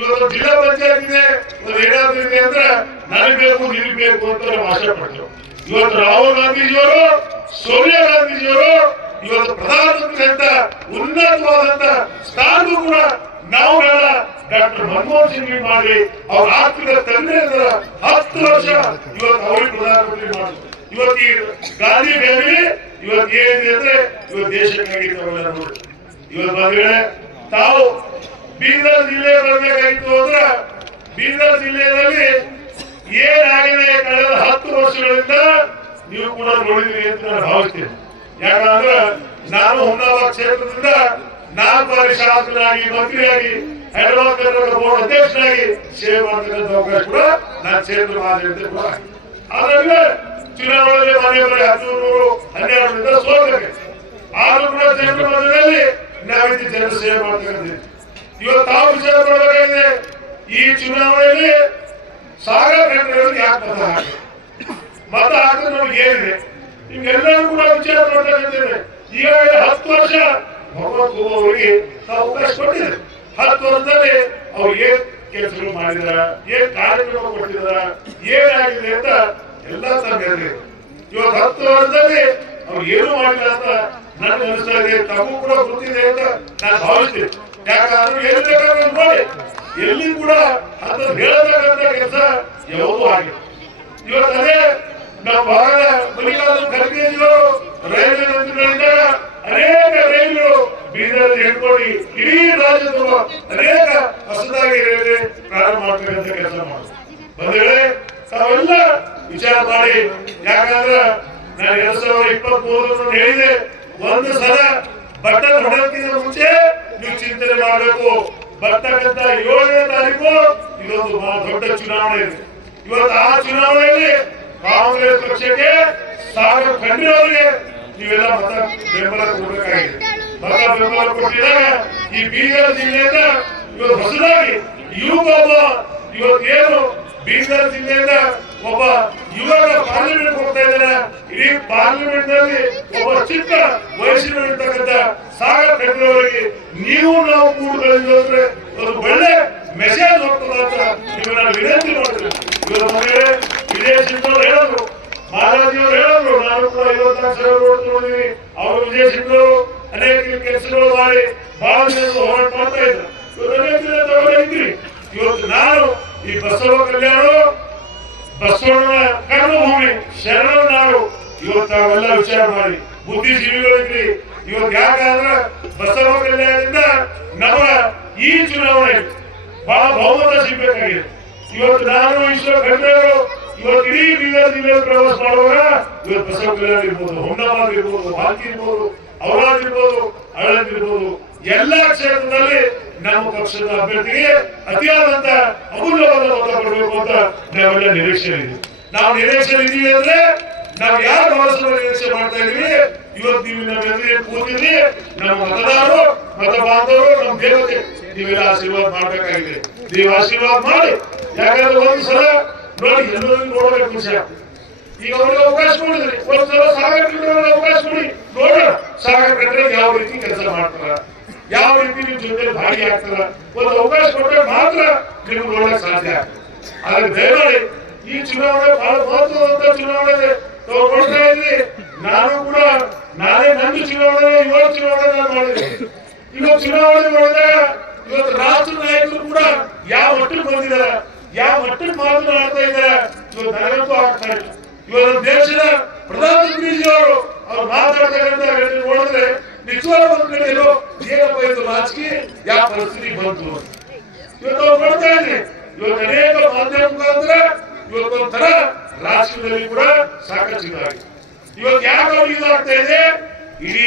ಇವತ್ತು ಜಿಲ್ಲಾ ಪಂಚಾಯತ್ ಇದೆ, ಏನಾದ್ರು ಇದೆ ಅಂದ್ರೆ ನನಗೆ ಬೇಕು ನಿಮಗೆ ಬೇಕು ಅಂತ ನಾವು ಆಶೆ ಪಡ್ತೇವೆ. ಇವತ್ತು ರಾಹುಲ್ ಗಾಂಧೀಜಿಯವರು, ಸೋನಿಯಾ ಗಾಂಧೀಜಿಯವರು ಇವತ್ತು ಪ್ರಧಾನಮಂತ್ರಿ ಅಂತ ಉನ್ನತವಾದಂತ ಸ್ಥಾನಕ್ಕೂ ಕೂಡ ನಾವು ಬೇಡ ಡಾಕ್ಟರ್ ಮನಮೋಹನ್ ಸಿಂಗ್ ಮಾಡಿ ಅವ್ರ ಆರ್ಥಿಕ ತಂದೆ 10 ವರ್ಷ ಇವತ್ತು ಅವ್ರಿಗೆ ಪ್ರಧಾನಮಂತ್ರಿ ಮಾಡಿದ್ರು. ಇವತ್ತು ಈ ಗಾಂಧಿ ಫ್ಯಾಮಿಲಿ ಇವತ್ತು ಏನಿದೆ ಅಂದ್ರೆ ಇವತ್ತು ದೇಶಕ್ಕಾಗಿ ತಾವೆಲ್ಲ ನೋಡಿ. ಇವತ್ತು ಬಂದ್ರೆ ತಾವು ಬೀದರ್ ಜಿಲ್ಲೆ ಬರಬೇಕಾಗಿತ್ತು ಅಂದ್ರೆ ಬೀದರ್ ಜಿಲ್ಲೆಯಲ್ಲಿ ಏನಾಗಿದೆ ಕಳೆದ 10 ವರ್ಷಗಳಿಂದ ನೀವು ಕೂಡ ನೋಡಿದ್ರಿ ಅಂತ ನಾನು ಭಾವಿಸ್ತೇನೆ. ಯಾಕಂದ್ರೆ ನಾನು ಹುಮ್ನಾಬಾದ್ ಕ್ಷೇತ್ರದಿಂದ 4 ಬಾರಿ ಶಾಸಕನಾಗಿ, ಮಂತ್ರಿಯಾಗಿ, ಹೈದರಾಬಾದ್ ಕರ್ನಾಟಕ ಬೋರ್ಡ್ ಅಧ್ಯಕ್ಷನಾಗಿ ಸೇವೆ ಮಾಡತಕ್ಕಂಥ ಅವಕಾಶ ಕೂಡ ನಾನು ಕ್ಷೇತ್ರ ಮಾಡಿದಂತೆ ಕೂಡ. ಆದ್ರೆ ಚುನಾವಣೆಯಲ್ಲಿ ಮನೆಯವರಿಗೆ 1312 ಸೋಲಕ್ಕೆ ಆದ್ರೂ ಕೂಡ ಜನರ ಮಧ್ಯದಲ್ಲಿ ನಾವಿದ್ದು ಜನರ ಸೇವೆ ಮಾಡ್ತಕ್ಕಂಥ ಇವತ್ತು ತಾವು ವಿಚಾರ ಮಾಡಬೇಕಾಗಿದೆ. ಈ ಚುನಾವಣೆಯಲ್ಲಿ ಸಾಗರ ಕ್ಷೇತ್ರದಲ್ಲಿ ಯಾಕೆ ಮತ ಹಾಕಿದ್ರೆ ನಮ್ಗೆ ಏನಿದೆ ನಿಮ್ಗೆಲ್ಲರೂ ಕೂಡ ವಿಚಾರ ಮಾಡ್ತಕ್ಕಂಥದ್ದು. ಈಗಾಗಲೇ 10 ವರ್ಷ ಭಗವಂತ ಅವರಿಗೆ ಅವಕಾಶ ಕೊಟ್ಟಿದ್ದಾರೆ. 10 ವರ್ಷದಲ್ಲಿ ಅವ್ರು ಏನ್ ಕೆಲಸಗಳು ಮಾಡಿದಾರ, ಏನ್ ಕಾರ್ಯಕ್ರಮ ಕೊಟ್ಟಿದಾರ, ಏನಾಗಿದೆ ಅಂತ ಎಲ್ಲ ತರಬೇತಿ. ಇವತ್ತು 10 ವರ್ಷದಲ್ಲಿ ಅವ್ರು ಏನು ಮಾಡಿಲ್ಲ ಅಂತ ನನಗೆ ಅನಿಸ್ತಾ ಇದೆ. ತಮಗೂ ಕೂಡ ಗೊತ್ತಿದೆ ಅಂತ ನಾನು ಭಾವಿಸ್ತೀನಿ. ಯಾಕಂದ್ರೆ ಏನ್ ಬೇಕಾದ್ರೆ ನೋಡಿ ಎಲ್ಲಿ ಕೂಡ ಅಂತ ಹೇಳತಕ್ಕಂಥ ಕೆಲಸ ಯಾವುದು ಆಗಿದೆ. ಇವತ್ತು ಅದೇ ನಮ್ಮ ಭಾಗದ ಮಲ್ಲಿಕಾರ್ಜುನ ಖರ್ಗೆಜಿಯವರು ರೈಲ್ವೆ ಮಂತ್ರಿಗಳಿಂದ ಅನೇಕ ರೈಲುಗಳು ಬೀದರ್ ಹಿಡ್ಕೊಂಡು ಇಡೀ ರಾಜ್ಯದ ಅನೇಕ ಹೊಸದಾಗಿ ರೈಲ್ವೆ ಪ್ರಾರಂಭ ಮಾಡ್ತಕ್ಕಂಥ ಕೆಲಸ ಮಾಡಿ ಬಂದ್ರೆ ತಾವೆಲ್ಲ ವಿಚಾರ ಮಾಡಿ. ಯಾಕಂದ್ರೆ ನಾನು 2023 ಹೇಳಿದೆ, ಒಂದು ಸಲ ಬಟನ್ ಹೊಡೆಯೋಕ್ಕಿಂತ ಮುಂಚೆ ನೀವು ಚಿಂತನೆ ಮಾಡಬೇಕು. ಬರ್ತಕ್ಕಂಥ 7ನೇ ತಾರೀಕು ಇದೊಂದು ದೊಡ್ಡ ಚುನಾವಣೆ ಇದೆ. ಇವತ್ತು ಆ ಚುನಾವಣೆಯಲ್ಲಿ ಕಾಂಗ್ರೆಸ್ ಪಕ್ಷಕ್ಕೆ ಸಾಗರ ಖಂಡಿತವರಿಗೆ ನೀವೆಲ್ಲ ಮತ ಬೆಂಬಲ ಕೊಡಬೇಕಾಗಿದೆ. ಮತ ಬೆಂಬಲ ಕೊಟ್ಟಿದಾಗ ಈ ಬೀದರ್ ಜಿಲ್ಲೆಯಿಂದ ಇವತ್ತು ಹೊಸದಾಗಿ ಯುವಕ ಇವತ್ತೇನು ಬೀದರ್ ಜಿಲ್ಲೆಯಿಂದ ಒಬ್ಬ ಯುವಕ ಪಾರ್ಲಿಮೆಂಟ್ ಹೋಗ್ತಾ ಇದ್ದಾನೆ. ಇಡೀ ಪಾರ್ಲಿಮೆಂಟ್ ನಲ್ಲಿ ಒಬ್ಬ ಚಿಕ್ಕ ವಯಸ್ಸಿನಲ್ಲಿರ್ತಕ್ಕಂಥ ಸಾಗರ ಖಂಡಿತವರಿಗೆ ನೀವು ನಾವು ಕೂಡುಗಳಿದ್ರೆ ಒಂದು ಒಳ್ಳೆ ಮೆಸೇಜ್ ಹೋಗ್ತದ ಅಂತ ನಿಮ್ಮನ್ನ ವಿನಂತಿ ಮಾಡ್ತೀನಿ. ಇವರ ಮನೆ ವಿದೇಶಿಗಳು ಹೇಳಿದ್ರು, ಮಹಾರಾಜಿಯವರು ಹೇಳಿದ್ರು, ನಾನು ಕೂಡ 54,000 ಓಟ್ ನೋಡಿದೀನಿ. ಅವರು ವಿದೇಶಿಗಳು ಅನೇಕ ಕೆಲಸಗಳು ಮಾಡಿ ಬಹಳ ಹೋರಾಟ ಮಾಡ್ತಾ ಇದ್ರು. ಇದ್ರಿ ಇವತ್ತು ನಾನು ಈ ಬಸವ ಕಲ್ಯಾಣ ಬಸವಣ್ಣ ಕರ್ಮಭೂಮಿ ಶರಣ ನಾಡು ಇವತ್ತು ನಾವೆಲ್ಲ ವಿಚಾರ ಮಾಡಿ ಬುದ್ಧಿಜೀವಿಗಳಿದ್ರಿ. ಇವತ್ತು ಯಾಕಂದ್ರೆ ಬಸವ ಕಲ್ಯಾಣದಿಂದ ನಮ್ಮ ಈ ಚುನಾವಣೆ ಬಹಳ ಬಹುಮತ ಸಿಗಬೇಕಾಗಿದೆ. ಇವತ್ತು ನಾನು ಈಶ್ವರ ಖಂಡ್ರೆಯವರು ಇವತ್ತು ಇಡೀ ಬೀದರ್ ಜಿಲ್ಲೆ ಪ್ರವಾಸ ಮಾಡುವಾಗ ಇವತ್ತು ಬಸವ ಕಲ್ಯಾಣ ಇರ್ಬೋದು, ಹುಮ್ನಾಬಾದ್ ಇರ್ಬೋದು, ಬಾಲ್ಕಿ ಇರ್ಬೋದು, ಔರಾದ್ ಇರ್ಬೋದು, ಹಳದ್ ಇರ್ಬೋದು, ಎಲ್ಲಾ ಕ್ಷೇತ್ರದಲ್ಲಿ ನಮ್ಮ ಪಕ್ಷದ ಅಭ್ಯರ್ಥಿಗೆ ಅತಿಯಾದಂತ ಅಮೂಲ್ಯವಾದ ಮತ ಕೊಡಬೇಕು ಅಂತ ನಾವೆಲ್ಲ ನಿರೀಕ್ಷೆ ಇದೆ. ನಾವು ನಿರೀಕ್ಷೆ ಇದೀವಿ ಅಂದ್ರೆ ನಾವು ಯಾರು ಭಾಷೆ ನಿರೀಕ್ಷೆ ಮಾಡ್ತಾ ಇದೀವಿ. ಇವತ್ತು ನೀವು ನಮ್ಮ ಎದುರಿಗೆ ಕೂತಿದ್ರಿ, ನಮ್ಮ ಮತದಾರರು, ಮತ ಬಾಂಧವರು, ನಮ್ಮ ದೇವತೆ ನೀವೆಲ್ಲ ಆಶೀರ್ವಾದ ಮಾಡ್ಬೇಕಾಗಿದೆ. ನೀವು ಆಶೀರ್ವಾದ ಮಾಡಿ. ಯಾಕಂದ್ರೆ ಒಂದ್ಸಲ ನೋಡಿ ಎಲ್ಲರಿಗೂ ನೋಡಬೇಕು ವಿಷಯ. ಈಗ ಅವ್ರಿಗೆ ಅವಕಾಶ ಕೊಡಿದ್ರಿ, ಒಂದ್ಸಲ ಸಾಗರ ಕಟ್ಟಡ ಅವಕಾಶ ಕೊಡಿ, ನೋಡೋಣ ಸಾಗರ ಕಟ್ಟಡ ಯಾವ ರೀತಿ ಕೆಲಸ ಮಾಡ್ತಾರ, ಯಾವ ರೀತಿ ನಿಮ್ ಜೊತೆ ಭಾಗಿಯಾಗ್ತಾರ. ಒಂದು ಅವಕಾಶ ಕೊಟ್ಟರೆ ಮಾತ್ರ ನಿಮ್ಗೆ ನೋಡಕ್ ಸಾಧ್ಯ. ಆದ್ರೆ ದಯಮಾಡಿ ಈ ಚುನಾವಣೆ ಬಹಳ ಮಹತ್ವದಂತ ಚುನಾವಣೆ ನೋಡ್ತಾ ಇದ್ವಿ. ನಾನು ಕೂಡ ನಾನೇ ನಂದು ಚುನಾವಣೆ 7 ಚುನಾವಣೆ ನಾನು ಮಾಡಿದೆ. ಇವತ್ತು ಚುನಾವಣೆ ಮಾಡಿದಾಗ ಇವತ್ತು ರಾಷ್ಟ್ರ ನಾಯಕರು ಕೂಡ ಯಾವ ಮಟ್ಟಕ್ಕೆ ಬಂದಿದ್ದಾರೆ, ಯಾವ ಮಟ್ಟಕ್ಕೆ ಮಾತನಾಡ್ತಾ ಇದ್ದಾರೆ ಇವತ್ತು ನನಗಂತೂ ಆಗ್ತಾ ಇಲ್ಲ. ಇವತ್ತು ದೇಶದ ಪ್ರಧಾನಮಂತ್ರಿಜಿಯವರು ಅವ್ರು ಮಾತಾಡ್ತಕ್ಕಂಥ ನೋಡಿದ್ರೆ ನಿಜವಾದ ಒಂದು ಕಡೆ ಏನಪ್ಪ ಇದು ರಾಜಕೀಯ ಯಾವ ಪರಿಸ್ಥಿತಿ ಬಂತು ಇವತ್ತು ಅವ್ರು ನೋಡ್ತಾ ಇದ್ರಿ. ಇವತ್ತು ಅನೇಕ ಮಾಧ್ಯಮ ಮುಖಾಂತರ ಇವತ್ತೊಂಥರ ರಾಷ್ಟ್ರದಲ್ಲಿ ಕೂಡ ಸಾಕಷ್ಟು ಇದಾಗಿದೆ. ಇವತ್ತು ಯಾಕೆ ಇದಾಗ್ತಾ ಇದೆ, ಇಡೀ